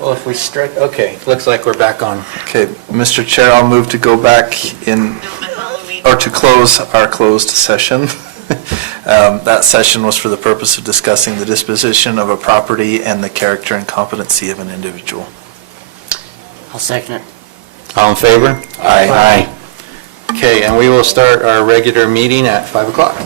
Well, if we strike, okay, looks like we're back on. Okay, Mr. Chair, I'll move to go back in, or to close our closed session. That session was for the purpose of discussing the disposition of a property and the character and competency of an individual. I'll second it. All in favor? Aye. Okay, and we will start our regular meeting at 5 o'clock.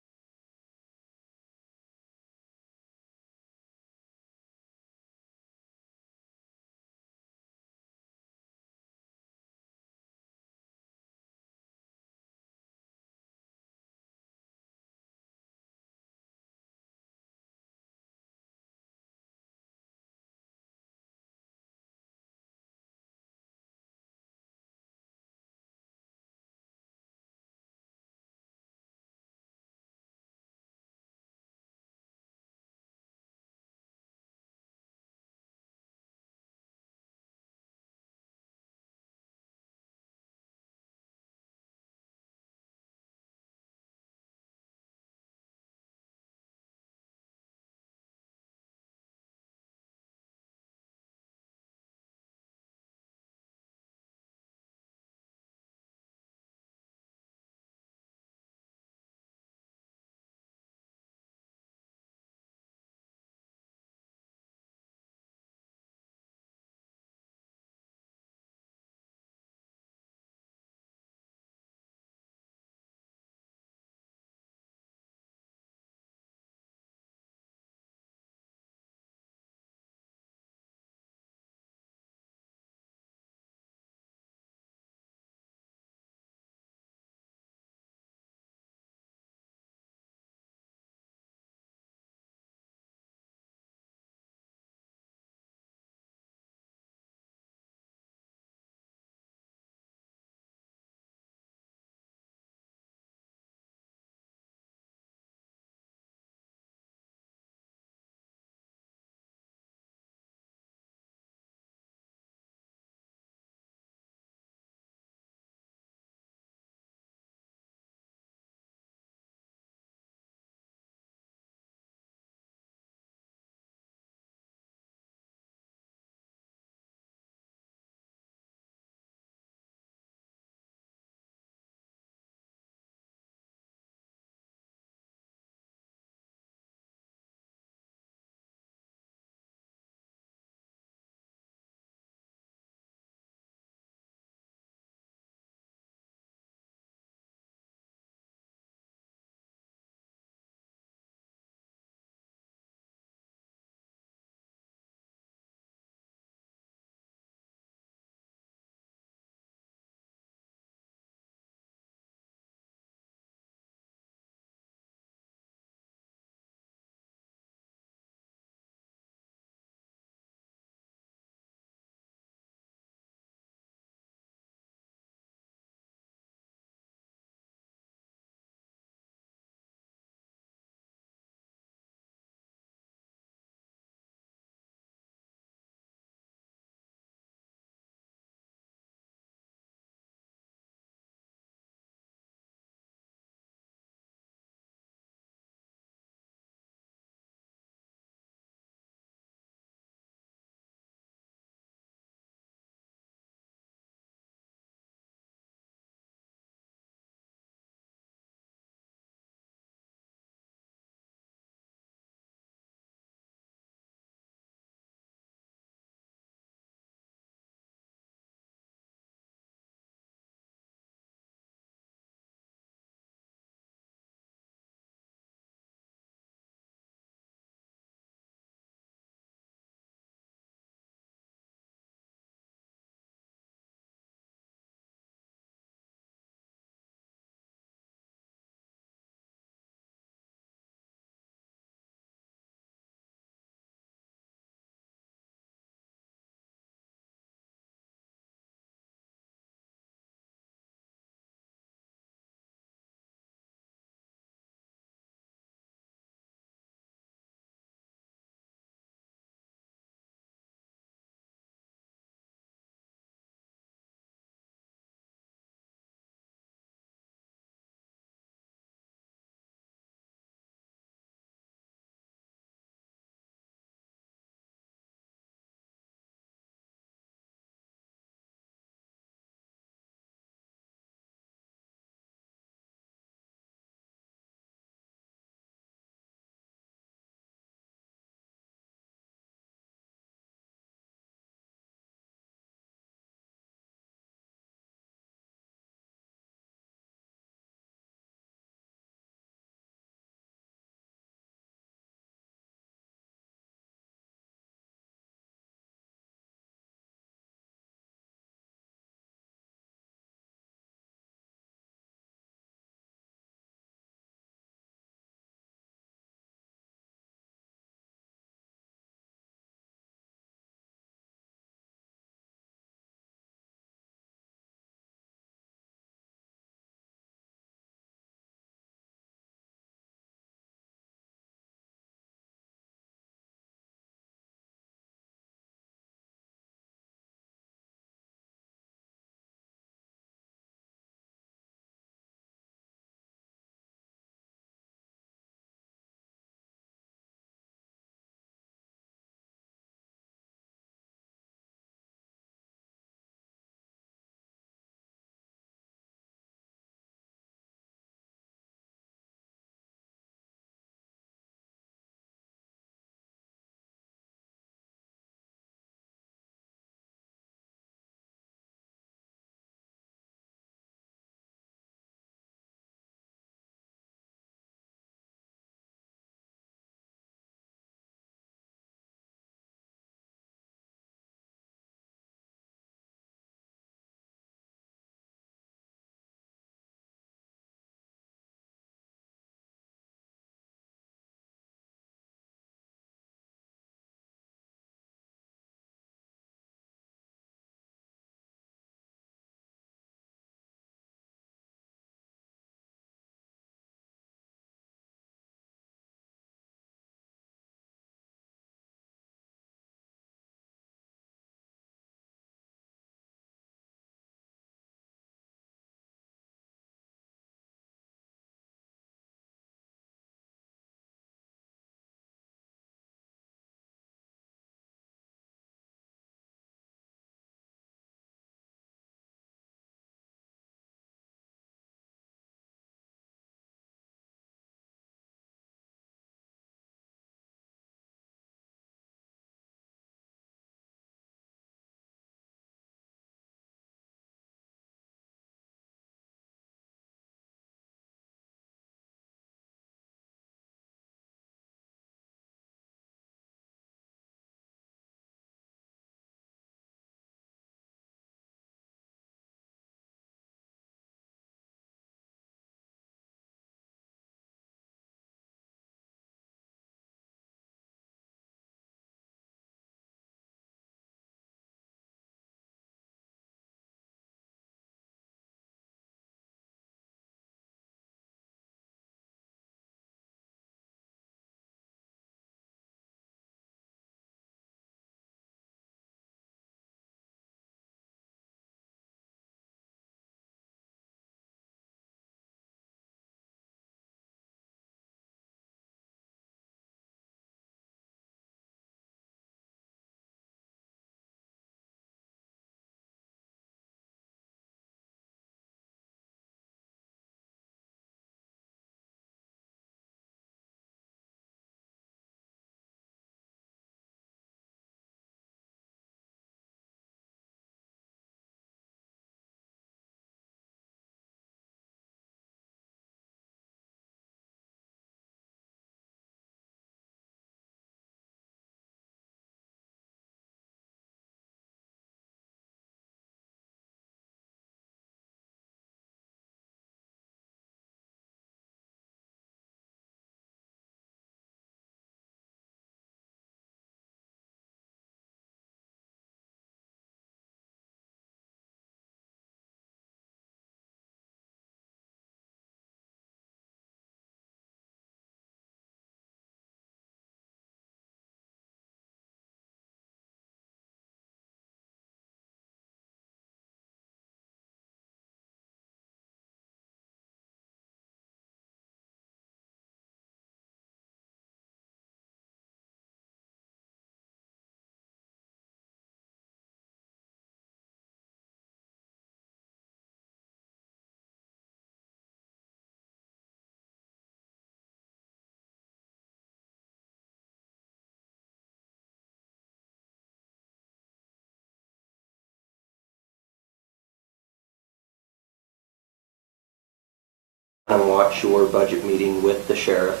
and watch your budget meeting with the sheriff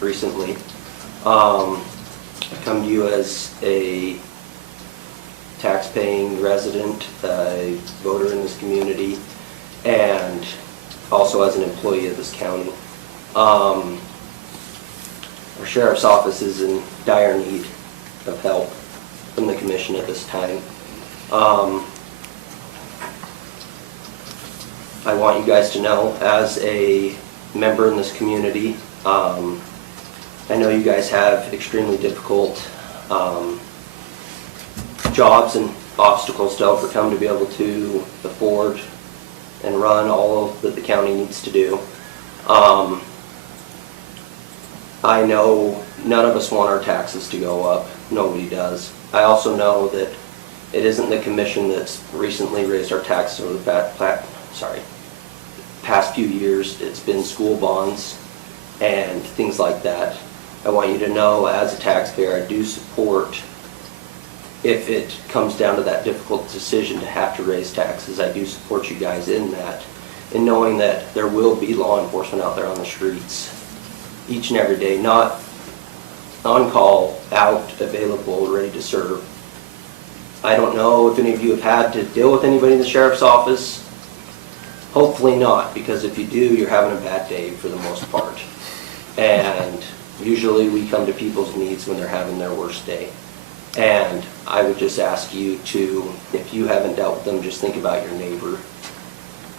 recently. I come to you as a tax-paying resident, a voter in this community, and also as an employee of this county. Our sheriff's office is in dire need of help from the commission at this time. I want you guys to know, as a member in this community, I know you guys have extremely difficult jobs and obstacles to overcome to be able to afford and run all that the county needs to do. I know none of us want our taxes to go up. Nobody does. I also know that it isn't the commission that's recently raised our taxes over the past few years. It's been school bonds and things like that. I want you to know, as a taxpayer, I do support, if it comes down to that difficult decision to have to raise taxes, I do support you guys in that, in knowing that there will be law enforcement out there on the streets each and every day, not on call, out, available, ready to serve. I don't know if any of you have had to deal with anybody in the sheriff's office. Hopefully not, because if you do, you're having a bad day for the most part. And usually we come to people's needs when they're having their worst day. And I would just ask you to, if you haven't dealt with them, just think about your neighbor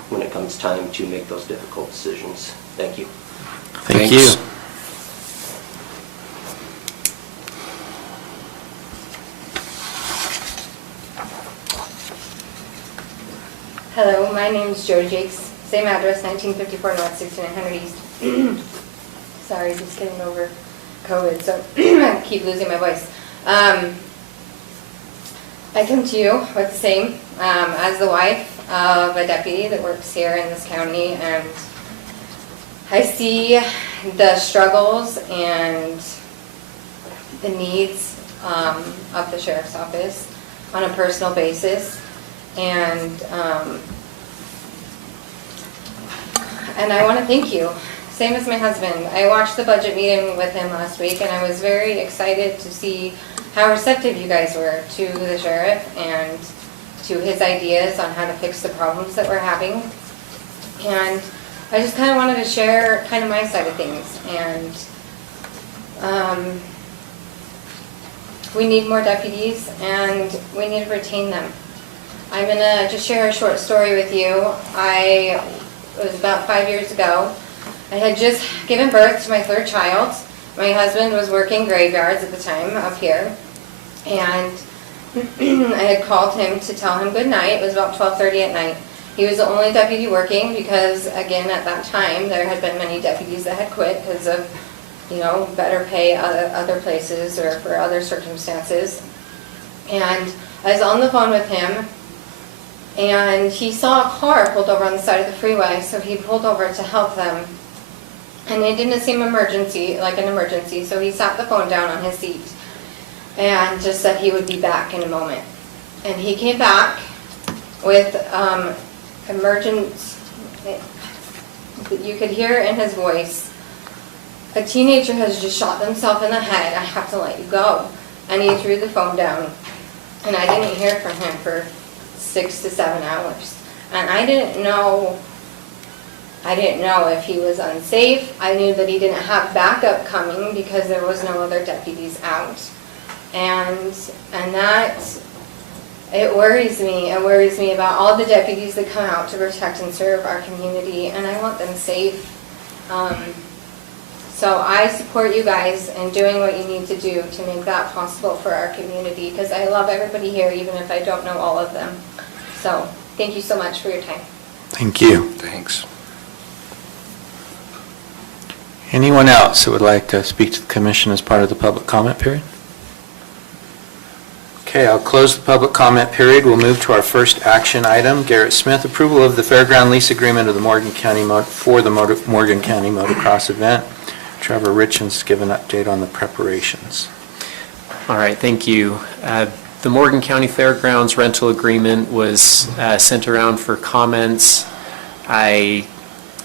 when it comes time to make those difficult decisions. Thank you. Thank you. Hello, my name is Jody Jakes. Same address, 1954 North, 6900 East. Sorry, just getting over COVID, so I keep losing my voice. I come to you with the same, as the wife of a deputy that works here in this county, and I see the struggles and the needs of the sheriff's office on a personal basis. And I want to thank you. Same as my husband. I watched the budget meeting with him last week, and I was very excited to see how receptive you guys were to the sheriff and to his ideas on how to fix the problems that we're having. And I just kind of wanted to share kind of my side of things. And we need more deputies, and we need to retain them. I'm going to just share a short story with you. It was about 5 years ago. I had just given birth to my third child. My husband was working graveyards at the time up here. And I had called him to tell him good night. It was about 12:30 at night. He was the only deputy working because, again, at that time, there had been many deputies that had quit because of, better pay other places or for other circumstances. And I was on the phone with him, and he saw a car pulled over on the side of the freeway, so he pulled over to help them. And it didn't seem like an emergency, so he sat the phone down on his seat and just said he would be back in a moment. And he came back with you could hear in his voice, a teenager has just shot themselves in the head, I have to let you go. And he threw the phone down. And I didn't hear from him for 6 to 7 hours. And I didn't know if he was unsafe. I knew that he didn't have backup coming because there was no other deputies out. And that, it worries me. It worries me about all the deputies that come out to protect and serve our community, and I want them safe. So I support you guys in doing what you need to do to make that possible for our community, because I love everybody here, even if I don't know all of them. So thank you so much for your time. Thank you. Thanks. Anyone else who would like to speak to the commission as part of the public comment period? Okay, I'll close the public comment period. We'll move to our first action item. Garrett Smith, approval of the fairground lease agreement of the Morgan County for the Morgan County Motocross event. Trevor Richens, give an update on the preparations. All right, thank you. The Morgan County Fairgrounds rental agreement was sent around for comments I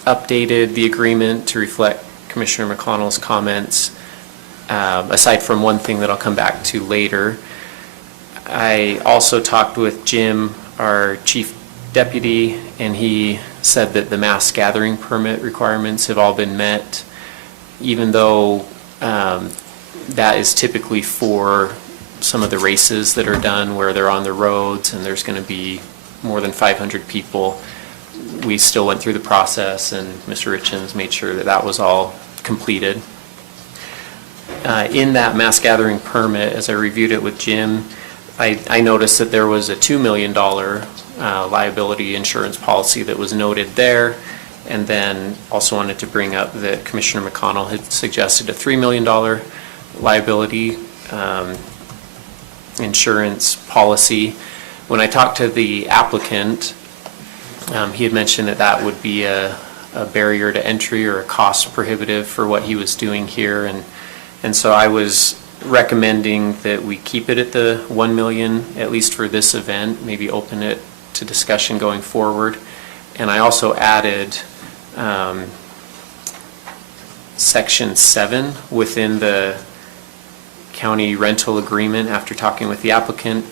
updated the agreement to reflect Commissioner McConnell's comments, aside from one thing that I'll come back to later. I also talked with Jim, our chief deputy, and he said that the mass gathering permit requirements have all been met, even though that is typically for some of the races that are done where they're on the roads and there's going to be more than 500 people. We still went through the process, and Mr. Richens made sure that that was all completed. In that mass gathering permit, as I reviewed it with Jim, I noticed that there was a $2 million liability insurance policy that was noted there, and then also wanted to bring up that Commissioner McConnell had suggested a $3 million liability insurance policy. When I talked to the applicant, he had mentioned that that would be a barrier to entry or a cost prohibitive for what he was doing here, and so I was recommending that we keep it at the 1 million, at least for this event, maybe open it to discussion going forward. And I also added Section 7 within the county rental agreement after talking with the applicant.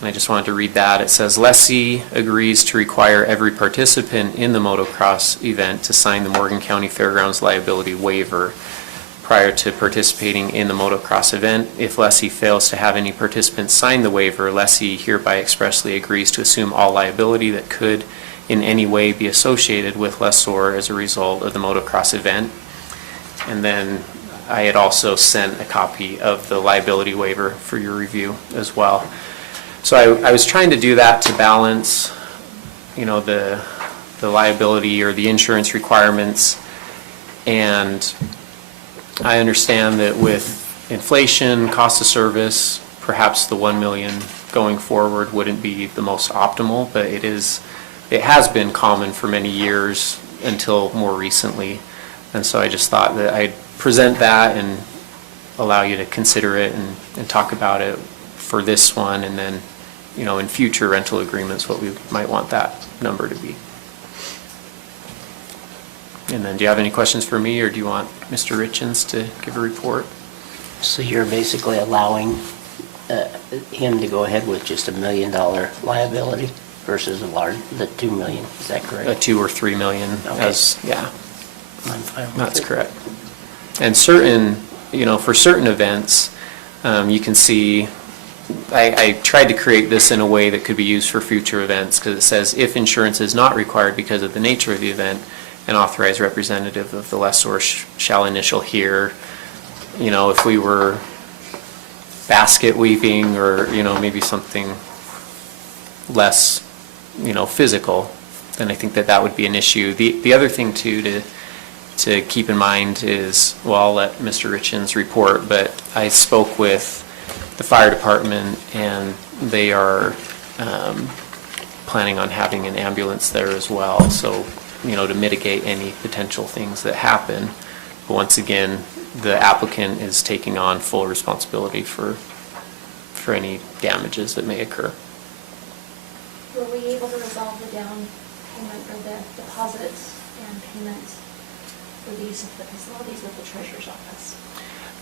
And I just wanted to read that. It says, lessee agrees to require every participant in the motocross event to sign the Morgan County Fairgrounds liability waiver prior to participating in the motocross event. If lessee fails to have any participants sign the waiver, lessee hereby expressly agrees to assume all liability that could in any way be associated with lessor as a result of the motocross event. And then I had also sent a copy of the liability waiver for your review as well. So I was trying to do that to balance, the liability or the insurance requirements. And I understand that with inflation, cost of service, perhaps the 1 million going forward wouldn't be the most optimal, but it has been common for many years until more recently. And so I just thought that I'd present that and allow you to consider it and talk about it for this one, and then, in future rental agreements, what we might want that number to be. And then, do you have any questions for me, or do you want Mr. Richens to give a report? So you're basically allowing him to go ahead with just $1 million liability versus the 2 million, is that correct? A 2 or 3 million, Okay. yeah, I'm fine with that's it. correct. And certain, for certain events, you can see, I tried to create this in a way that could be used for future events, because it says, if insurance is not required because of the nature of the event, an authorized representative of the lessor shall initial here. If we were basket weaving or, maybe something less, physical, then I think that would be an issue. The other thing too to keep in mind is, well, I'll let Mr. Richens report, but I spoke with the fire department, and they are planning on having an ambulance there as well. So, to mitigate any potential things that happen. But once again, the applicant is taking on full responsibility for any damages that may occur. Were we able to resolve the down payment or the deposits and payments for the use of the facilities with the treasurer's office?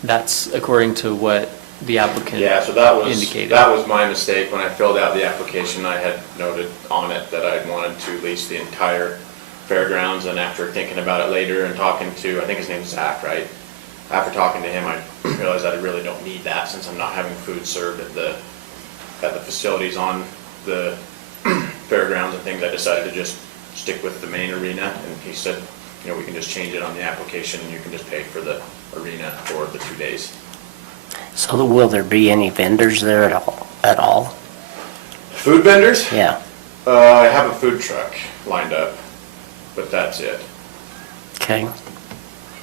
That's according to what the applicant Yeah, so that indicated. was my mistake. When I filled out the application, I had noted on it that I wanted to lease the entire fairgrounds, and after thinking about it later and talking to, I think his name is Zach, right? After talking to him, I realized that I really don't need that, since I'm not having food served at the facilities on the fairgrounds and things. I decided to just stick with the main arena, and he said, we can just change it on the application, and you can just pay for the arena for the 2 days. So will there be any vendors there at all? Food vendors? Yeah, I have a food truck lined up, but that's it. okay.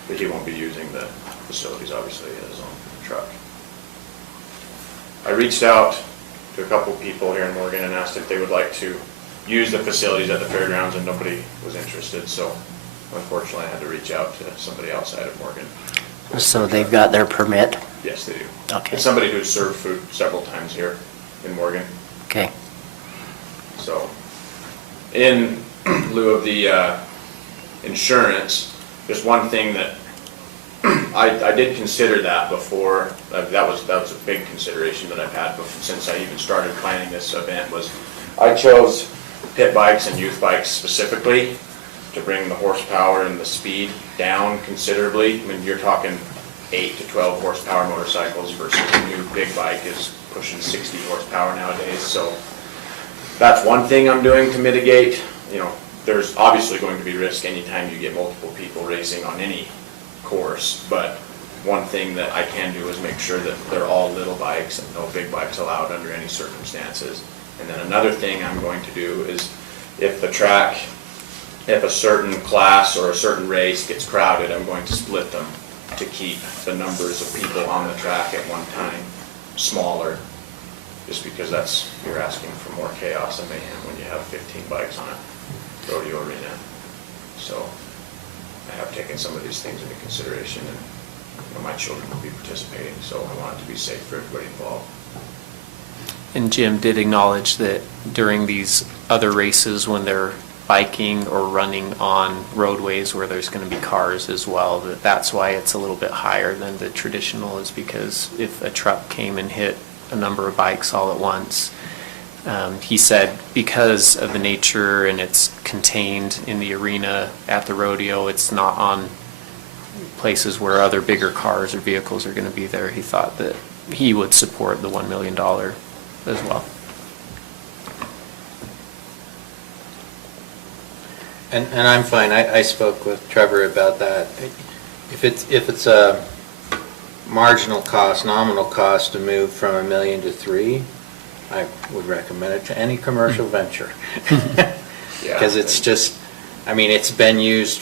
But he won't be using the facilities, obviously, in his own truck. I reached out to a couple people here in Morgan and asked if they would like to use the facilities at the fairgrounds, and nobody was interested, so unfortunately I had to reach out to somebody outside of Morgan. So they've got their permit? Yes, they do. Okay. It's somebody who's served food several times here in Morgan. Okay, So, in lieu of the insurance, just one thing that I did consider that before, that was a big consideration that I've had since I even started planning this event, was I chose pit bikes and youth bikes specifically to bring the horsepower and the speed down considerably. I mean, you're talking 8 to 12 horsepower motorcycles versus a new big bike is pushing 60 horsepower nowadays. So that's one thing I'm doing to mitigate. You know, there's obviously going to be risk anytime you get multiple people racing on any course, but one thing that I can do is make sure that they're all little bikes and no big bikes allowed under any circumstances. And then another thing I'm going to do is if a certain class or a certain race gets crowded, I'm going to split them to keep the numbers of people on the track at one time smaller, just because you're asking for more chaos and mayhem when you have 15 bikes on a rodeo arena. So I have taken some of these things into consideration, and you know, my children will be participating, so I want it to be safe for everybody involved. And Jim did acknowledge that during these other races, when they're biking or running on roadways where there's going to be cars as well, that's why it's a little bit higher than the traditional, is because if a truck came and hit a number of bikes all at once, he said because of the nature and it's contained in the arena at the rodeo, it's not on places where other bigger cars or vehicles are going to be there. He thought that he would support the $1 million as well. And I'm fine. I spoke with Trevor about that. If it's a marginal cost, nominal cost to move from $1 million to $3 million, I would recommend it to any commercial venture. Because it's just, I mean, it's been used,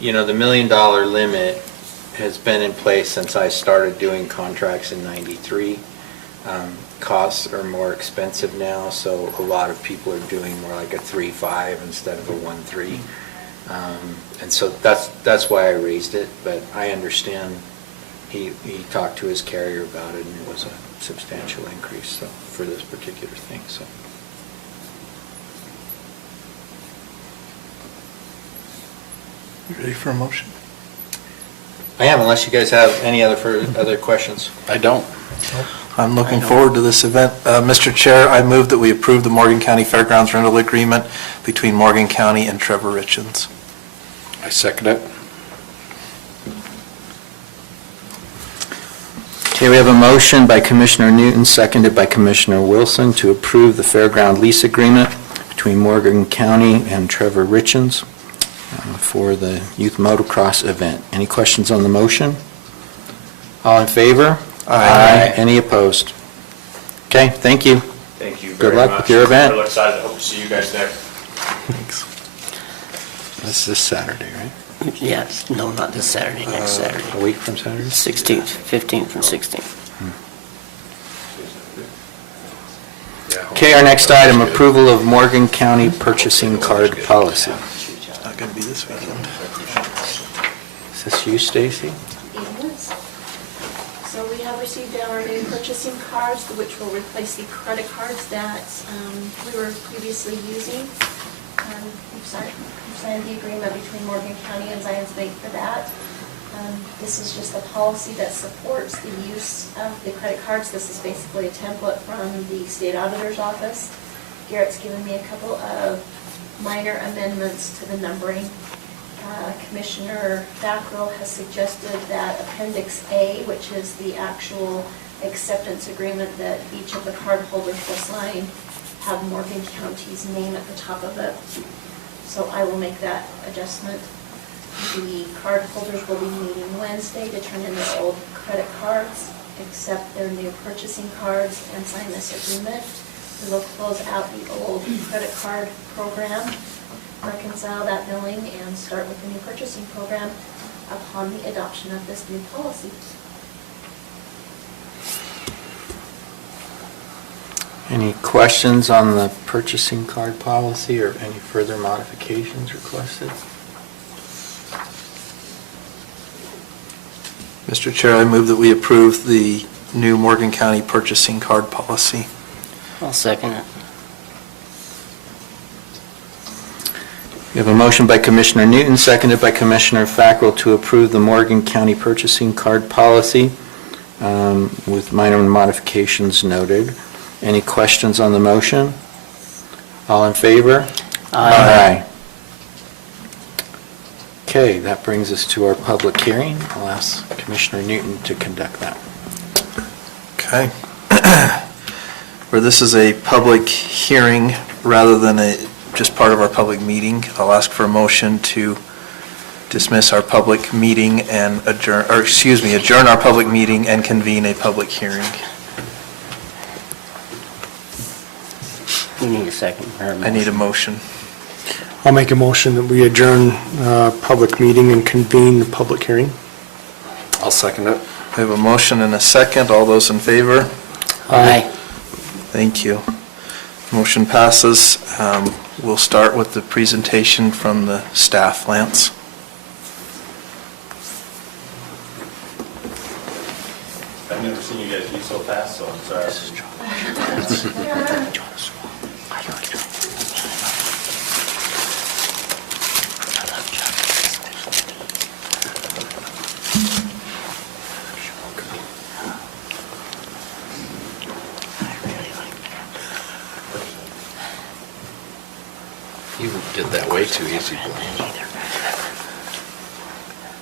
you know, the $1 million limit has been in place since I started doing contracts in '93. Costs are more expensive now, so a lot of people are doing more like a 3.5 instead of a 1.3. And so that's why I raised it, but I understand he talked to his carrier about it, and it was a substantial increase, so, for this particular thing, so. You ready for a motion? I am, unless you guys have any other questions. I don't. I'm looking forward to this event. Mr. Chair, I move that we approve the Morgan County Fairgrounds rental agreement between Morgan County and Trevor Richens. I second it. Okay, we have a motion by Commissioner Newton, seconded by Commissioner Wilson, to approve the fairground lease agreement between Morgan County and Trevor Richens for the youth motocross event. Any questions on the motion? All in favor? Aye. Any opposed? Okay, thank you. Thank you Good very luck much. with your event. Real excited. Hope to see you guys there. Thanks. That's this Saturday, right? Yes, no, not this Saturday, next Saturday. A week from Saturday? 16th, 15th and 16th. Okay, our next item, approval of Morgan County purchasing card policy. Not going to be this weekend. Is this you, Stacy? It is. So we have received our new purchasing cards, which will replace the credit cards that we were previously using. We've signed the agreement between Morgan County and Zions Bank for that. This is just a policy that supports the use of the credit cards. This is basically a template from the state auditor's office. Garrett's given me a couple of minor amendments to the numbering. Commissioner Thackrell has suggested that Appendix A, which is the actual acceptance agreement that each of the cardholders will sign, have Morgan County's name at the top of it. So I will make that adjustment. The cardholders will be meeting Wednesday to turn in their old credit cards, accept their new purchasing cards, and sign this agreement. We will close out the old credit card program, reconcile that billing, and start with the new purchasing program upon the adoption of this new policy. Any questions on the purchasing card policy or any further modifications requested? Mr. Chair, I move that we approve the new Morgan County purchasing card policy. I'll second it. We have a motion by Commissioner Newton, seconded by Commissioner Fackrell to approve the Morgan County purchasing card policy with minor modifications noted. Any questions on the motion? All in favor? Aye. Okay, that brings us to our public hearing. I'll ask Commissioner Newton to conduct that. Okay. Where this is a public hearing rather than just part of our public meeting, I'll ask for a motion to dismiss our public meeting and adjourn our public meeting and convene a public hearing. We need a second. I need a motion. I'll make a motion that we adjourn public meeting and convene the public hearing. I'll second it. We have a motion and a second. All those in favor? Aye. Thank you. Motion passes. We'll start with the presentation from the staff. Lance? I've never seen you guys be so fast, so I'm sorry. You did that way too easy.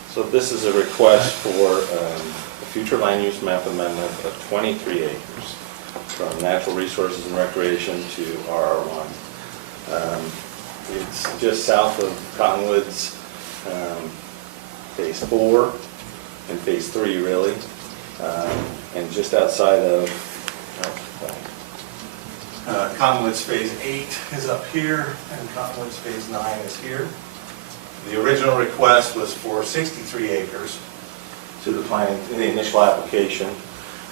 So this is a request for a future land use map amendment of 23 acres from natural resources and recreation to RR1. It's just south of Cottonwoods, Phase 4 and Phase 3 really, and just outside of Cottonwoods Phase 8 is up here, and Cottonwoods Phase 9 is here. The original request was for 63 acres to the planning, in the initial application.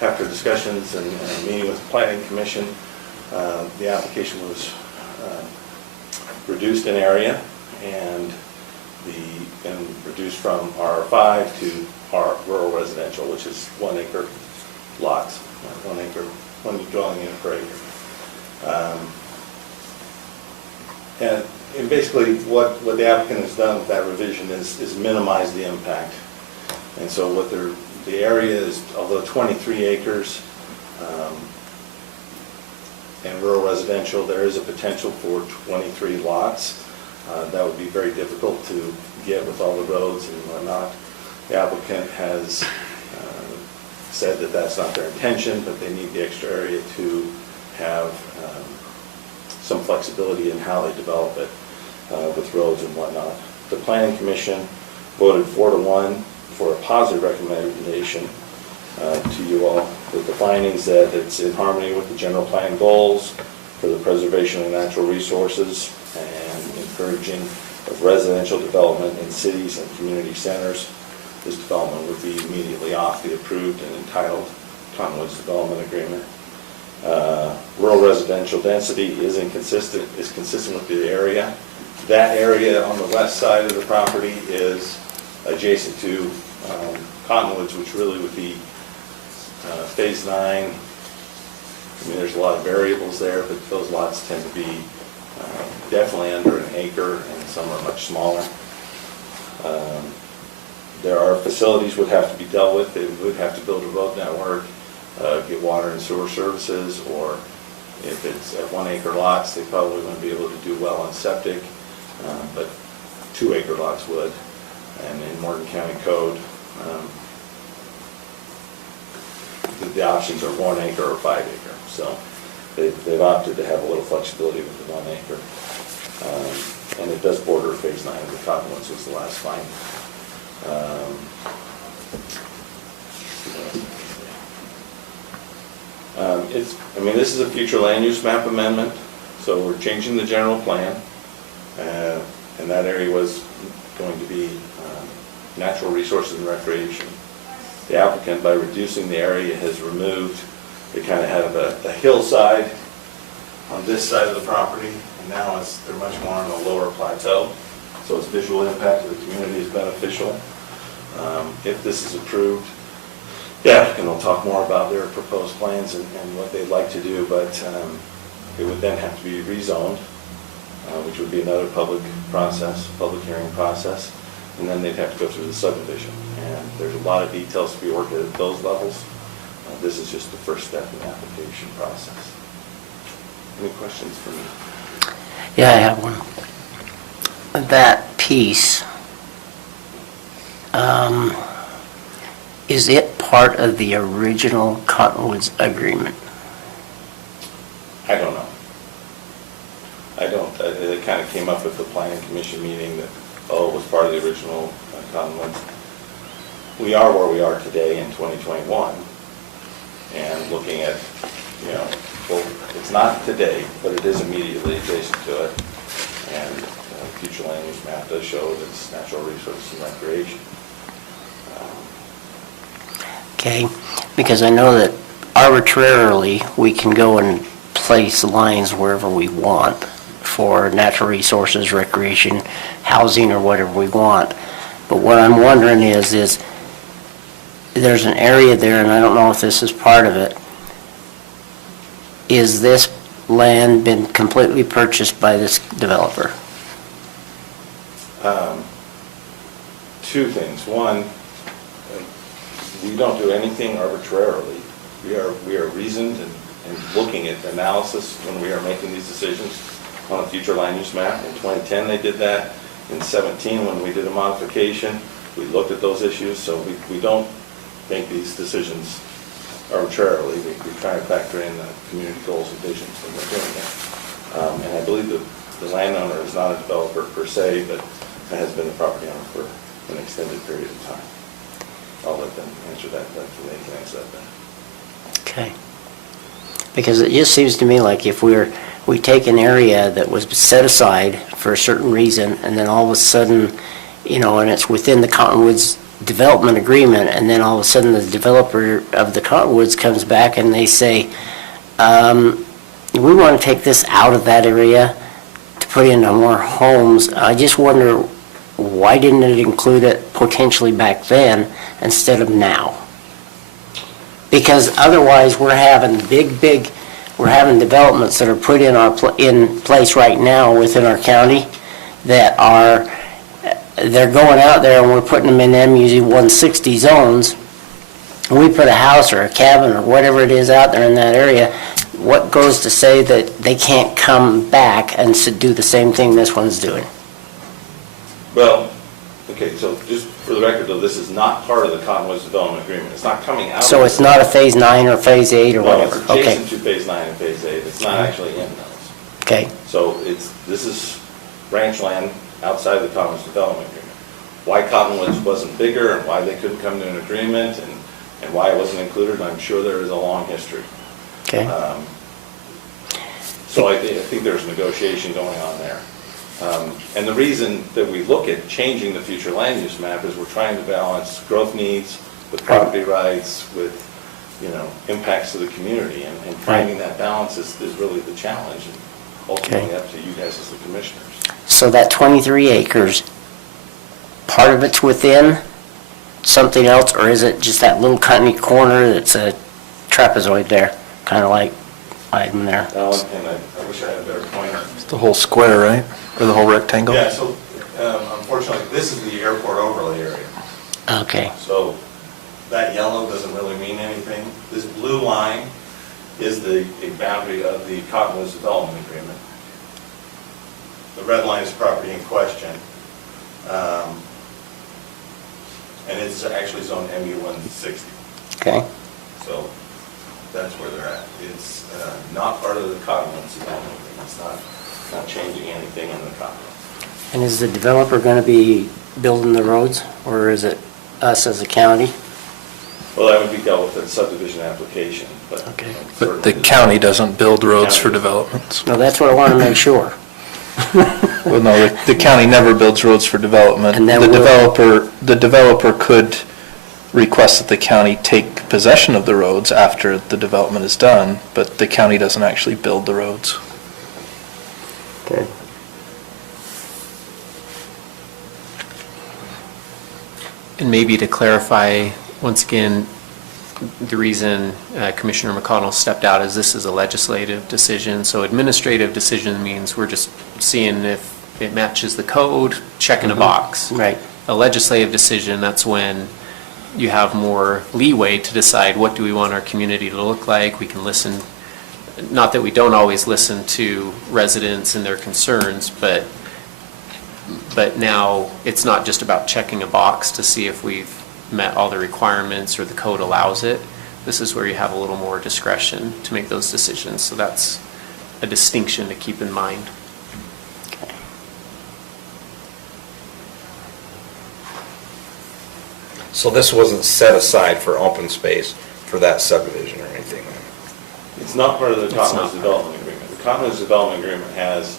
After discussions and meeting with the planning commission, the application was reduced in area and reduced from R5 to R rural residential, which is 1 acre lots, 1 acre, 1 dwelling unit per acre. And basically what the applicant has done with that revision is minimize the impact. And so what the area is, although 23 acres and rural residential, there is a potential for 23 lots. That would be very difficult to get with all the roads and whatnot. The applicant has said that that's not their intention, but they need the extra area to have some flexibility in how they develop it with roads and whatnot. The Planning Commission voted 4-1 for a positive recommendation to you all, with the findings that it's in harmony with the general plan goals for the preservation of natural resources and encouraging of residential development in cities and community centers. This development would be immediately off the approved and entitled Cottonwoods Development Agreement. Rural residential density is consistent with the area. That area on the west side of the property is adjacent to Cottonwoods, which really would be Phase 9. I mean, there's a lot of variables there, but those lots tend to be definitely under an acre, and some are much smaller. There are facilities would have to be dealt with. They would have to build a road network, get water and sewer services, or if it's at 1 acre lots, they probably wouldn't be able to do well on septic, but 2 acre lots would. And in Morgan County Code, the options are 1 acre or 5 acre. So they've opted to have a little flexibility with the 1 acre. And it does border Phase 9 of the Cottonwoods was the last finding. This is a future land use map amendment, so we're changing the general plan, and that area was going to be natural resources and recreation. The applicant, by reducing the area, has removed, they kind of have a hillside on this side of the property, and now they're much more on a lower plateau, so its visual impact to the community is beneficial. If this is approved, the applicant will talk more about their proposed plans and what they'd like to do, but it would then have to be rezoned which would be another public process, public hearing process, and then they'd have to go through the subdivision. And there's a lot of details to be worked at those levels. This is just the first step in the application process. Any questions for me? Yeah, I have one. That piece, is it part of the original Cottonwoods agreement? I don't know. I don't. It kind of came up at the planning commission meeting that, oh, it was part of the original Cottonwoods. We are where we are today in 2021, and looking at, well, it's not today, but it is immediately adjacent to it, and future land use map does show that it's natural resources and recreation. Okay, because I know that arbitrarily, we can go and place lines wherever we want for natural resources, recreation, housing, or whatever we want. But what I'm wondering is there's an area there, and I don't know if this is part of it. Is this land been completely purchased by this developer? Two things. One, we don't do anything arbitrarily. We are reasoned and looking at analysis when we are making these decisions on a future land use map. In 2010, they did that. In 17, when we did a modification, we looked at those issues. So we don't make these decisions arbitrarily. We try to factor in the community goals and visions when we're doing it. And I believe the landowner is not a developer per se, but has been a property owner for an extended period of time. I'll let them answer that, they can answer that then. Okay. Because it just seems to me like if we take an area that was set aside for a certain reason, and then all of a sudden, and it's within the Cottonwoods development agreement, and then all of a sudden the developer of the Cottonwoods comes back and they say, we want to take this out of that area to put in more homes. I just wonder, why didn't it include it potentially back then instead of now? Because otherwise, we're having we're having developments that are put in place right now within our county that they're going out there and we're putting them in MUZ 160 zones. And we put a house or a cabin or whatever it is out there in that area, what goes to say that they can't come back and do the same thing this one's doing? Well, okay, so just for the record though, this is not part of the Cottonwoods Development Agreement. It's not coming out. So it's not a Phase 9 or Phase 8 or No, whatever? it's Okay. adjacent to Phase 9 and Phase 8. It's not actually in those. Okay, So this is ranch land outside of the Cottonwoods Development Agreement. Why Cottonwoods wasn't bigger and why they couldn't come to an agreement and why it wasn't included, I'm sure there is a long history. okay. So I think there's negotiation going on there. And the reason that we look at changing the future land use map is we're trying to balance growth needs with property rights, with, impacts to the community. And finding that balance is really the challenge, and ultimately Okay. up to you guys as the commissioners. So that 23 acres, part of it's within something else, or is it just that little tiny corner that's a trapezoid there, kind of like item there? And I wish I had a better pointer. It's the whole square, right? Or the whole rectangle? Yeah, so unfortunately, this is the airport overlay area. Okay, So that yellow doesn't really mean anything. This blue line is the boundary of the Cottonwoods Development Agreement. The red line is property in question. And it's actually zoned MU 160. okay. So that's where they're at. It's not part of the Cottonwoods Development Agreement. It's not changing anything in the Cottonwoods. And is the developer going to be building the roads, or is it us as a county? Well, that would be dealt with in subdivision application, but. Okay. But the county doesn't build roads for developments. No, that's what I want to make sure. Well, no, the county never builds roads for development. And then The developer could request that the county take possession of the roads after the development is done, but the county doesn't actually build the roads. Okay. And maybe to clarify, once again, the reason Commissioner McConnell stepped out is this is a legislative decision. So administrative decision means we're just seeing if it matches the code, checking a box. Right. A legislative decision, that's when you have more leeway to decide what do we want our community to look like. We can listen, not that we don't always listen to residents and their concerns, but now it's not just about checking a box to see if we've met all the requirements or the code allows it. This is where you have a little more discretion to make those decisions. So that's a distinction to keep in mind. So this wasn't set aside for open space for that subdivision or anything then? It's not part of the It's Cottonwoods not. Development Agreement. The Cottonwoods Development Agreement has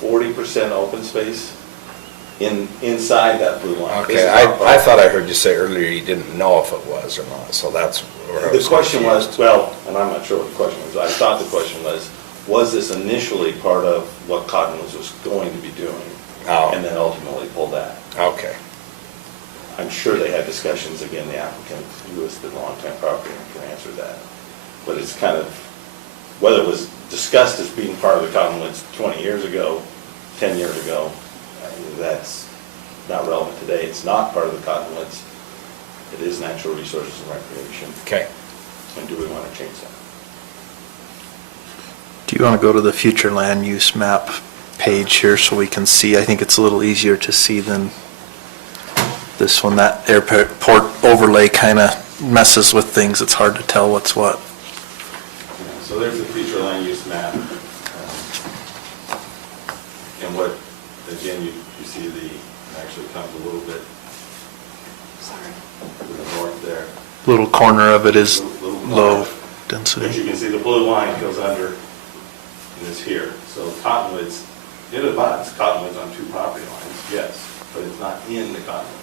40% open space inside that blue line. This Okay, is not part I of- thought I heard you say earlier you didn't know if it was or not, so that's where I The was question was, confused. well, and I'm not sure what the question was, I thought the question was this initially part of what Cottonwoods was going to be doing? Oh. And then ultimately pulled that. Okay, I'm sure they had discussions, again, the applicant, who has been a longtime property owner, can answer that. But it's kind of, whether it was discussed as being part of the Cottonwoods 20 years ago, 10 years ago, that's not relevant today. It's not part of the Cottonwoods. It is natural resources and recreation. okay. And do we want to change that? Do you want to go to the future land use map page here so we can see? I think it's a little easier to see than this one. That airport overlay kind of messes with things. It's hard to tell what's what. So there's the future land use map. And what, again, you see it actually comes a little bit to the north there. Little corner of it is Little low corner. But density. you can see the blue line goes under this here. So Cottonwoods, it abuts Cottonwoods on two property lines, yes, but it's not in the Cottonwoods.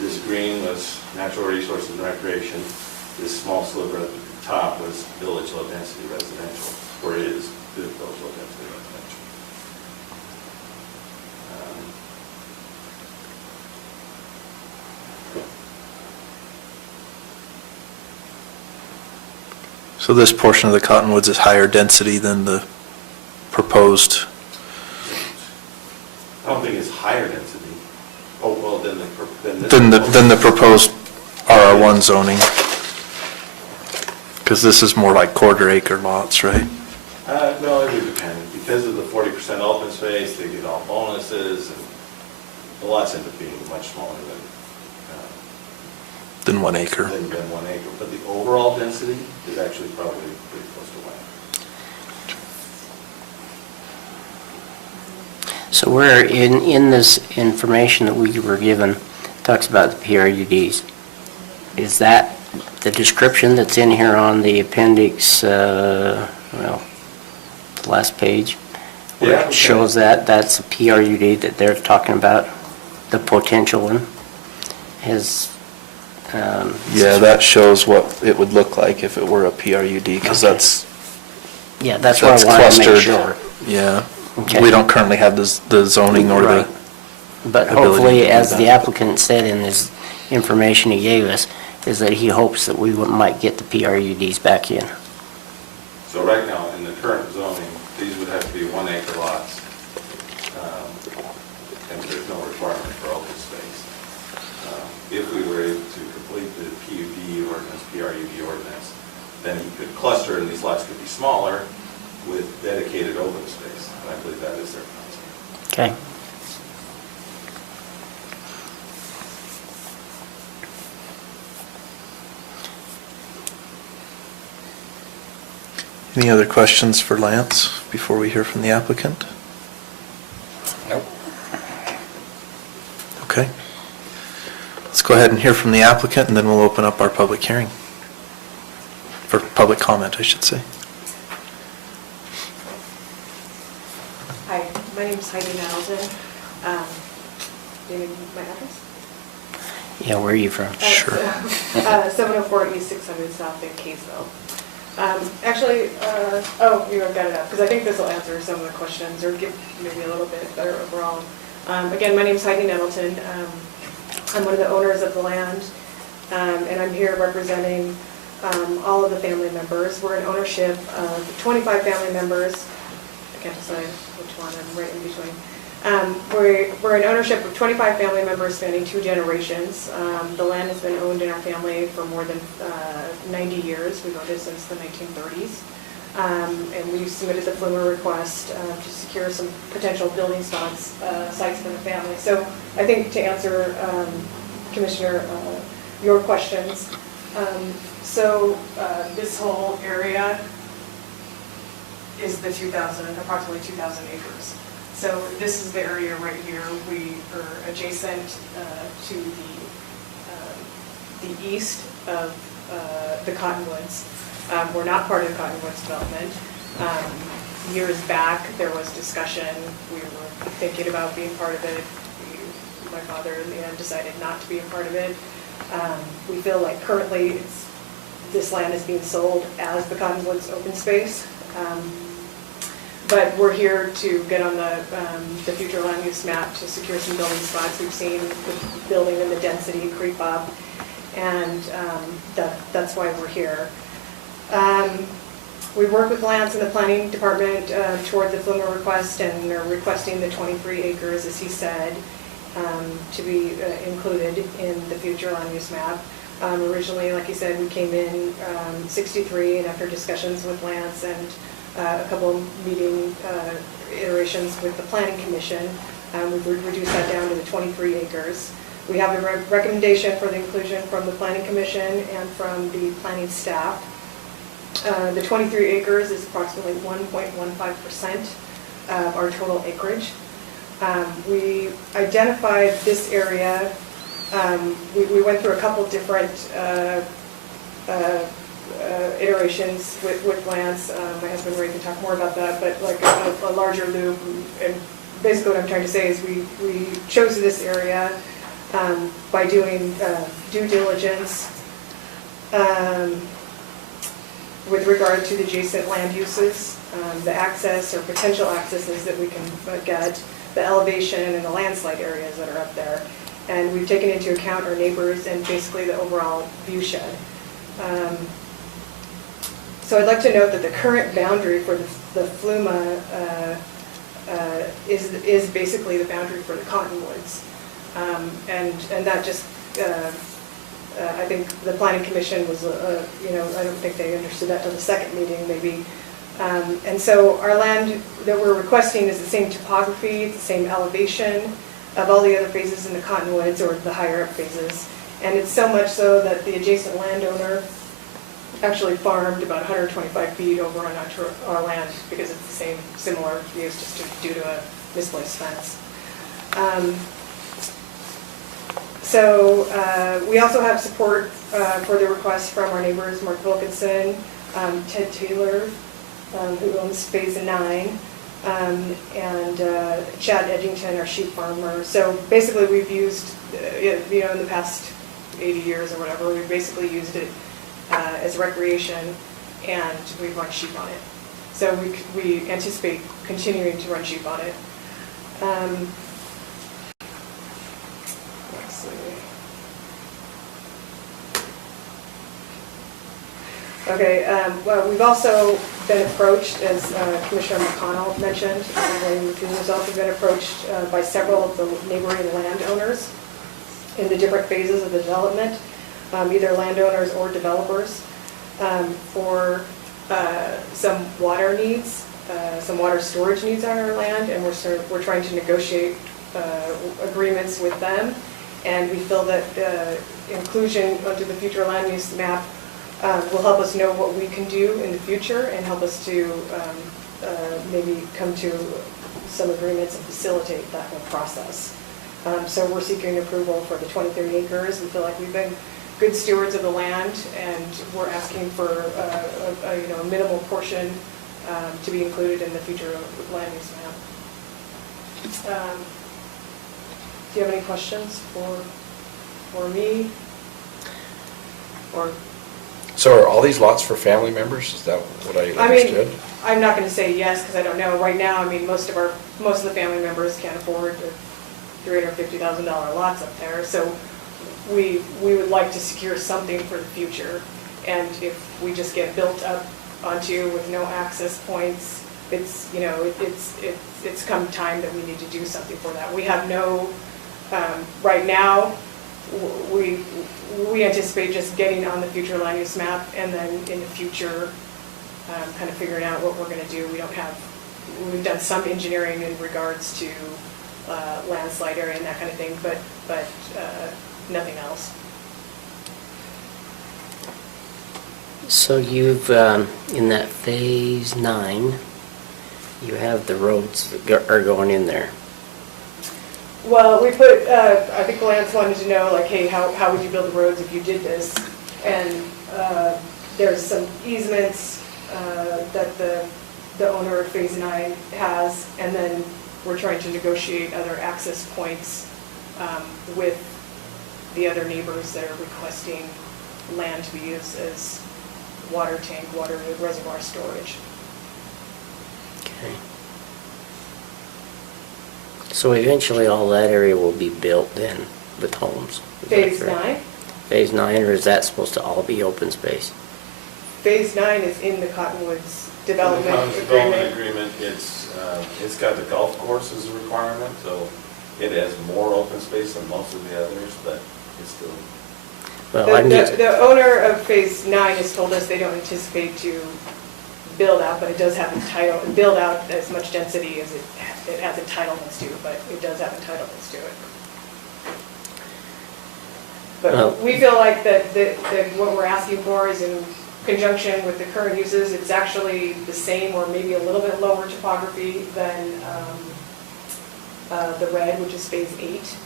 This green was natural resources and recreation. This small sliver at the top was village low density residential, or is village low density residential. So this portion of the Cottonwoods is higher density than the proposed. I don't think it's higher density. Oh, well, than this. Than the proposed RR1 zoning. Because this is more like quarter acre lots, right? No, it would depend. Because of the 40% open space, they get all bonuses, and the lots end up being much smaller Than 1 acre. than 1 acre. But the overall density is actually probably pretty close to 1 acre. So where in this information that we were given, talks about the PRUDs, is that the description that's in here on the appendix, the last page? Where Yeah, it shows that's a PRUD that they're talking about, the potential one, Yeah, that shows what it would look like if it were a PRUD, because Okay. that's what I wanted to make clustered. sure. Yeah. Okay. We don't currently have the zoning or the, Right. But ability to hopefully, do as that. the applicant said in his information he gave us, is that he hopes that we might get the PRUDs back in. So right now, in the current zoning, these would have to be 1 acre lots. And there's no requirement for open space. If we were able to complete the PRUD ordinance, then you could cluster and these lots could be smaller with dedicated open space. And I believe that is their concept. Okay? any other questions for Lance before we hear from the applicant? Nope. Okay. Let's go ahead and hear from the applicant, and then we'll open up our public hearing. For public comment, I should say. Hi, my name is Heidi Nettleton. Do you need my address? Yeah, where are you from? Sure. 704 East 600 South in Kaysville. Actually, you got it up, because I think this will answer some of the questions or give maybe a little bit better overall. Again, my name is Heidi Nettleton. I'm one of the owners of the land. and I'm here representing all of the family members. We're in ownership of 25 family members. I can't decide which one, I'm right in between. We're in ownership of 25 family members spanning 2 generations. The land has been owned in our family for more than 90 years. We've owned it since the 1930s. And we submitted the FLUMA request to secure some potential building sites for the family. So I think to answer, Commissioner, your questions, this whole area is the approximately 2,000 acres. So this is the area right here. We are adjacent to the east of the Cottonwoods. We're not part of the Cottonwoods development. Years back, there was discussion. We were thinking about being part of it. My father in the end decided not to be a part of it. We feel like currently this land is being sold as the Cottonwoods open space. But we're here to get on the future land use map to secure some building spots. We've seen the building and the density creep up, and that's why we're here. We work with Lance and the planning department toward the FLUMA request, and they're requesting the 23 acres, as he said, to be included in the future land use map. Originally, like he said, we came in 63, and after discussions with Lance and a couple of meeting iterations with the Planning Commission, we've reduced that down to the 23 acres. We have a recommendation for the inclusion from the Planning Commission and from the planning staff. The 23 acres is approximately 1.15% of our total acreage. We identified this area, we went through a couple different iterations with Lance. My husband Ray can talk more about that, but like a larger loop. And basically what I'm trying to say is we chose this area by doing due diligence with regard to the adjacent land uses, the access or potential accesses that we can get, the elevation and the landslide areas that are up there. And we've taken into account our neighbors and basically the overall view shed. So I'd like to note that the current boundary for the FLUMA is basically the boundary for the Cottonwoods. And that just, I think the Planning Commission was, I don't think they understood that till the second meeting maybe. And so our land that we're requesting is the same topography, the same elevation of all the other phases in the Cottonwoods, or the higher up phases. And it's so much so that the adjacent landowner actually farmed about 125 feet over on our land because it's the same, similar use, just due to a misplaced fence. We also have support for the request from our neighbors, Mark Wilkinson, Ted Taylor, who owns Phase 9, and Chad Edgington, our sheep farmer. So basically we've used, in the past 80 years or whatever, we've basically used it as recreation, and we've run sheep on it. So we anticipate continuing to run sheep on it. Let's see. Okay, well, we've also been approached, as Commissioner McConnell mentioned, we've been approached by several of the neighboring landowners in the different phases of the development, either landowners or developers, for some water needs, some water storage needs on our land, and we're trying to negotiate agreements with them. And we feel that inclusion onto the future land use map will help us know what we can do in the future and help us to maybe come to some agreements and facilitate that whole process. So we're seeking approval for the 23 acres. We feel like we've been good stewards of the land, and we're asking for a minimal portion to be included in the future land use map. Do you have any questions for me? Or So are all these lots for family members? Is that what I understood? I'm not going to say yes because I don't know. Right now, most of the family members can't afford the $350,000 lots up there. So we would like to secure something for the future. And if we just get built up onto with no access points, it's, you know, it's come time that we need to do something for that. We have no, right now, we anticipate just getting on the future land use map, and then in the future, kind of figuring out what we're gonna do. We don't have, we've done some engineering in regards to landslide area and that kind of thing, but nothing else. So you've, in that phase 9, you have the roads that are going in there. Well, we put, I think Lance wanted to know, like, hey, how would you build the roads if you did this? And there's some easements that the owner of Phase 9 has, and then we're trying to negotiate other access points with the other neighbors that are requesting land to be used as water tank, water reservoir storage. Okay. So eventually all that area will be built then with homes? Is that Phase correct? 9? Phase 9, or is that supposed to all be open space? Phase 9 is in the Cottonwoods development Development agreement. agreement, it's got the golf course as a requirement, so it has more open space than most of the others, but it's still. Well, I'm just, The owner of Phase 9 has told us they don't anticipate to build out, but it does have build out as much density as it has entitlements to, but it does have entitlements to it. Well- But we feel like that what we're asking for is in conjunction with the current uses, it's actually the same or maybe a little bit lower topography than the red, which is Phase 8.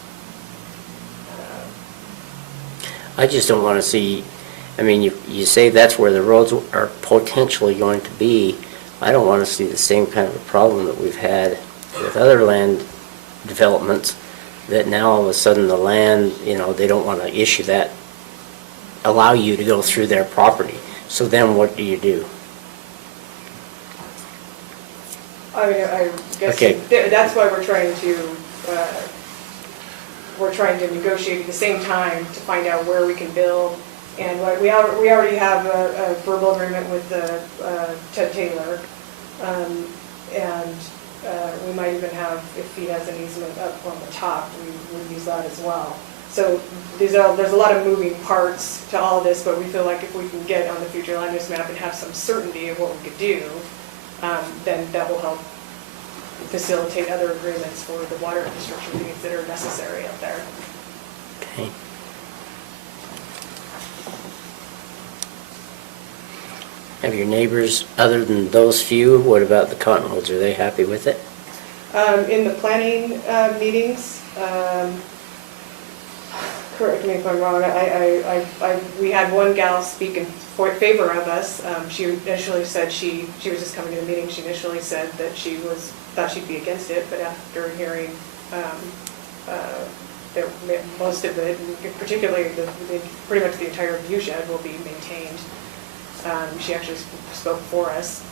I just don't want to see, I mean, you say that's where the roads are potentially going to be. I don't want to see the same kind of a problem that we've had with other land developments, that now all of a sudden the land, you know, they don't want to issue that, allow you to go through their property. So then what do you do? I mean, I guess Okay. that's why we're trying to negotiate at the same time to find out where we can build. And we already have a verbal agreement with Ted Taylor. And we might even have, if he has an easement up on the top, we use that as well. So there's a lot of moving parts to all this, but we feel like if we can get on the future land use map and have some certainty of what we could do, then that will help facilitate other agreements for the water infrastructure needs that are necessary up there. Okay. Have your neighbors, other than those few, what about the Cottonwoods? Are they happy with it? In the planning meetings, correct me if I'm wrong, we had one gal speak in favor of us. She initially said she was just coming to the meeting. She initially said that thought she'd be against it, but after hearing that most of it, particularly pretty much the entire view shed, will be maintained. She actually spoke for us,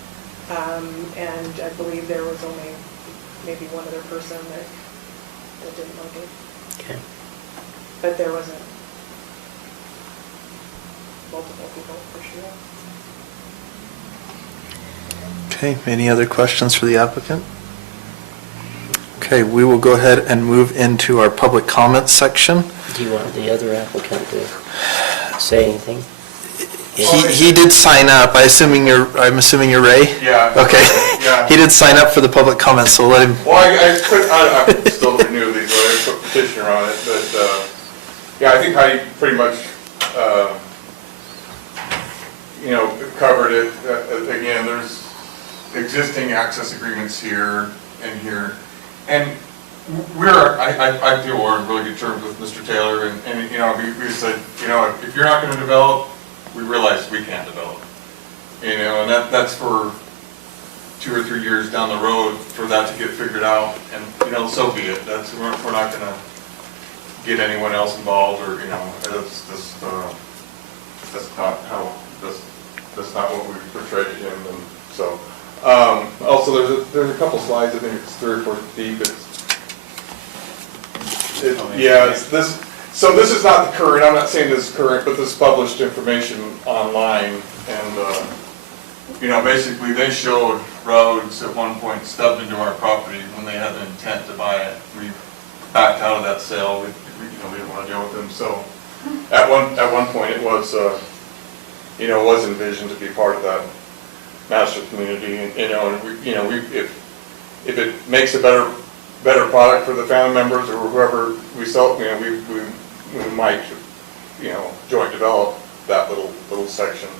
and I believe there was only maybe one other person that didn't like it. Okay. But there wasn't multiple people for sure. Okay, any other questions for the applicant? Okay, we will go ahead and move into our public comment section. Do you want the other applicant to say anything? He did sign up. I'm assuming you're Ray? Yeah. Okay. Yeah. He did sign up for the public comment, so let him. Well, I'm still new to these, but I put petitioner on it, but, yeah, I think Heidi pretty much, covered it. Again, there's existing access agreements here and here. And I feel we're in really good terms with Mr. Taylor, and we said, if you're not gonna develop, we realize we can't develop. And that's for 2 or 3 years down the road for that to get figured out, and, so be it. We're not gonna get anyone else involved, or, that's not what we portrayed to him, and so. Also, there's a couple slides, I think it's 3 or 4 deep, it's this, So this is not the current, I'm not saying this is current, but this is published information online, and, you know, basically, they showed roads at one point stubbed into our property when they had the intent to buy it. We backed out of that sale, we didn't want to deal with them, so at one point, it was, you know, was envisioned to be part of that master community, and, if it makes a better product for the family members or whoever we sell, you know, we might, joint develop that little section.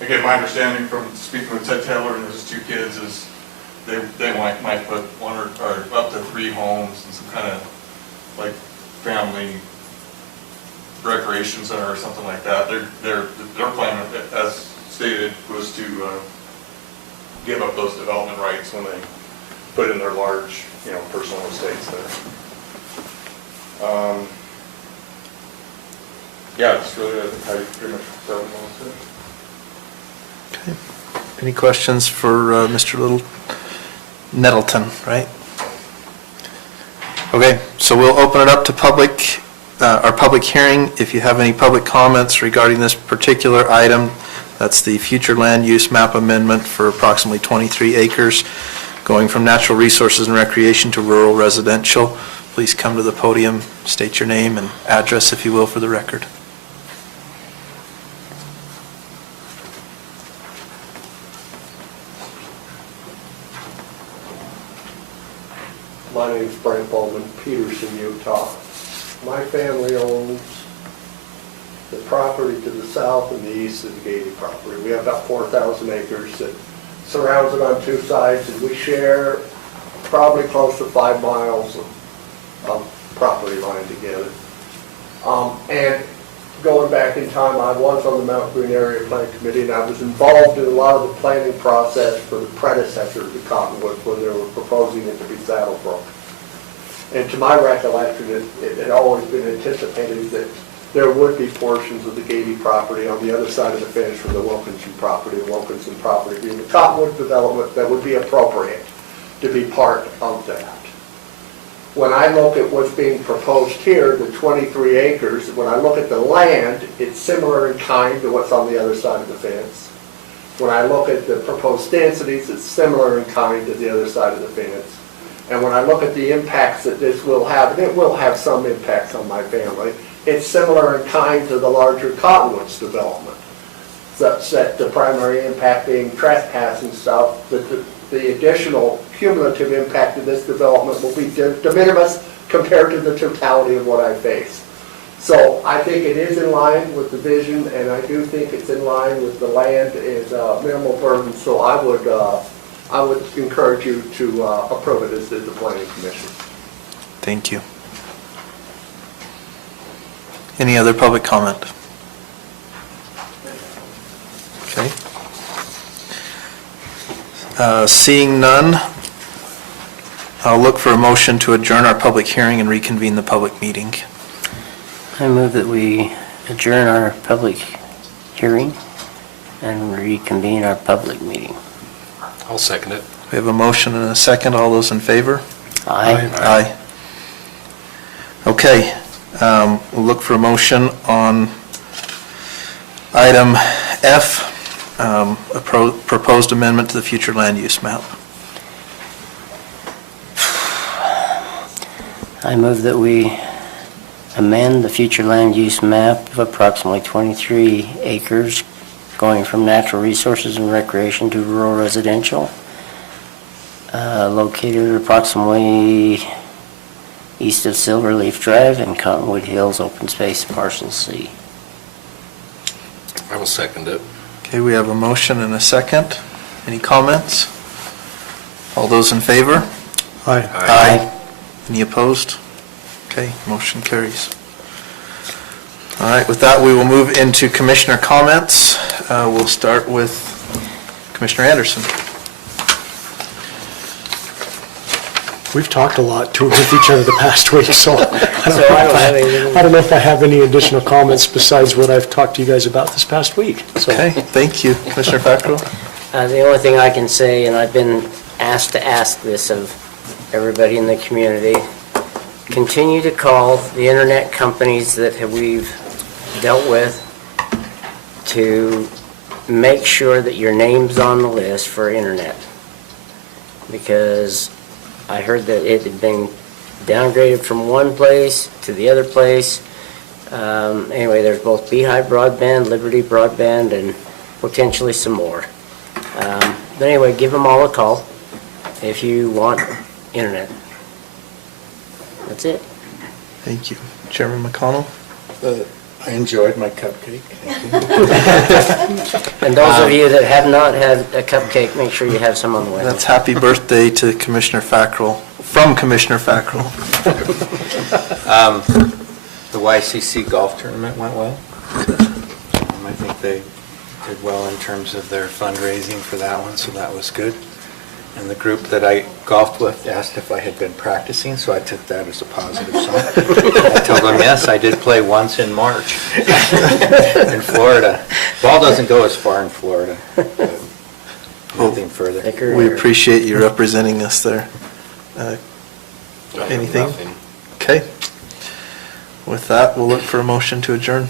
Again, my understanding from speaking with Ted Taylor and his 2 kids is they might put 1 or up to 3 homes and some kind of like family recreation center or something like that. Their plan, as stated, was to give up those development rights when they put in their large, personal estates there. Yeah, it's really, I pretty much covered most of it. Okay. Any questions for Mr. Little? Nettleton, right? Okay, so we'll open it up to our public hearing. If you have any public comments regarding this particular item, that's the future land use map amendment for approximately 23 acres, going from natural resources and recreation to rural residential. Please come to the podium, state your name and address, if you will, for the record. My name's Frank Bowman, Peterson, Utah. My family owns the property to the south and the east of the Gady property. We have about 4,000 acres that surrounds it on 2 sides, and we share probably close to 5 miles of property line together. And going back in time, I was on the Mount Green Area Plan Committee, and I was involved in a lot of the planning process for the predecessor to Cottonwood when they were proposing it to be Saddlebrook. And to my recollection, it had always been anticipated that there would be portions of the Gady property on the other side of the fence from the Wilkinson property being the Cottonwood development that would be appropriate to be part of that. When I look at what's being proposed here, the 23 acres, when I look at the land, it's similar in kind to what's on the other side of the fence. When I look at the proposed densities, it's similar in kind to the other side of the fence. And when I look at the impacts that this will have, and it will have some impacts on my family, it's similar in kind to the larger Cottonwoods development, such that the primary impact being trespassing stuff, that the additional cumulative impact of this development will be de minimis compared to the totality of what I face. So I think it is in line with the vision, and I do think it's in line with the land is minimal burden. So I would encourage you to approve it as the Planning Commission. Thank you. Any other public comment? Okay. Seeing none, I'll look for a motion to adjourn our public hearing and reconvene the public meeting. I move that we adjourn our public hearing and reconvene our public meeting. I'll second it. We have a motion and a second. All those in favor? Aye. Aye. Okay, we'll look for a motion on item F, a proposed amendment to the future land use map. I move that we amend the future land use map of approximately 23 acres going from natural resources and recreation to rural residential, located approximately east of Silverleaf Drive and Cottonwood Hills Open Space Parcel C. I will second it. Okay, we have a motion and a second. Any comments? All those in favor? Aye. Aye. Any opposed? Okay, motion carries. All right, with that, we will move into commissioner comments. We'll start with Commissioner Anderson. We've talked a lot with each other the past week, so I don't know if I have any additional comments besides what I've talked to you guys about this past week. So. Okay, thank you. Commissioner Fackrell? The only thing I can say, and I've been asked to ask this of everybody in the community, continue to call the internet companies that we've dealt with to make sure that your name's on the list for internet. Because I heard that it had been downgraded from one place to the other place. Anyway, there's both Beehive Broadband, Liberty Broadband, and potentially some more. But anyway, give them all a call if you want internet. That's it. Thank you. Chairman McConnell? I enjoyed my cupcake. And those of you that have not had a cupcake, make sure you have some on the way. That's happy birthday to Commissioner Fackrell, from Commissioner Fackrell. The YCC golf tournament went well. I think they did well in terms of their fundraising for that one, so that was good. And the group that I golfed with asked if I had been practicing, so I took that as a positive sign. I told them, yes, I did play once in March in Florida. Ball doesn't go as far in Florida. Nothing further. We appreciate you representing us there. Anything? Nothing. Okay. With that, we'll look for a motion to adjourn.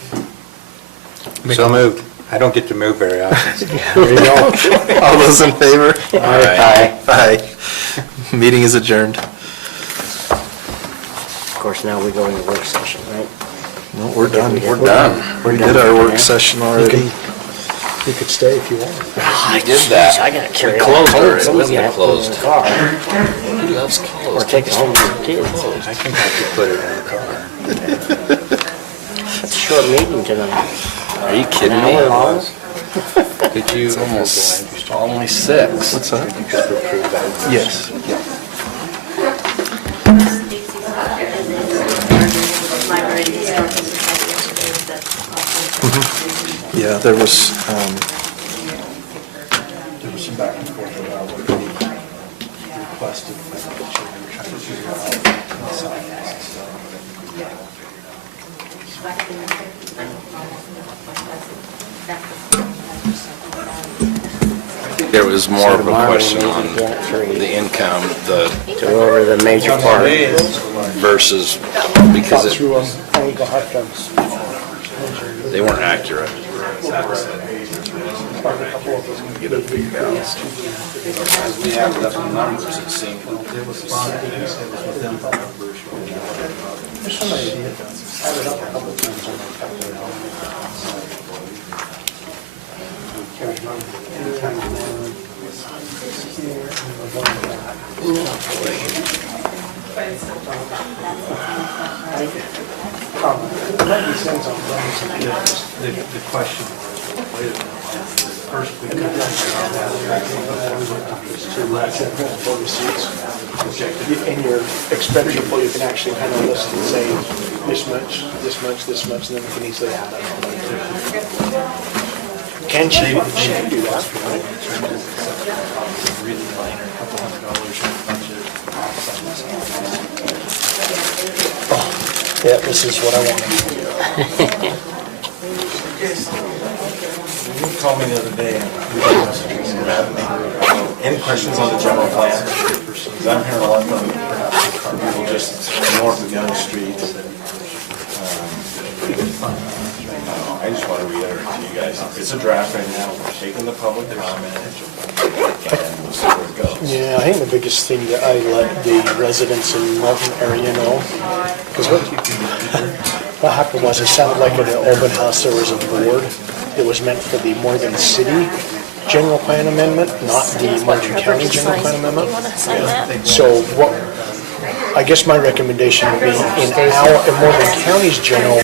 So moved. I don't get to move very often. There you go. All those in favor? Aye. Aye. Meeting is adjourned. Of course, now we go into work session, right? No, we're done. We're done. We did our work session already. You could stay if you want. I did that. I gotta carry it home. Somebody's gonna have to put it in the car. He loves clothes. Or take it home to the kids. I can help you put it in the car. It's a short meeting tonight. Are you kidding An me? hour long? Did you? It's only 6. What's that? Did you just approve that? Yes. Yeah, there was some back and forth about what we requested. There was more of a question on the income, To go over the major part. versus, because they weren't accurate. Get it figured out. We have enough numbers, it seemed. The question, first we cut that in your expenditure report, you can actually kind of list and say this much, this much, this much, and then we can easily add that. Can she do that, right? Yeah, this is what I wanted. You called me the other day and any questions on the general plan? Because I'm hearing a lot from people just north of Young Street. I just want to reiterate to you guys, it's a draft right now, we're taking the public comment and we'll see where it goes. Yeah, I think the biggest thing that I let the residents in Milton area know, because what happened was it sounded like at the open house there was a board that was meant for the Morgan City General Plan Amendment, not the Morgan County General Plan Amendment. So what, I guess my recommendation would be in Morgan County's general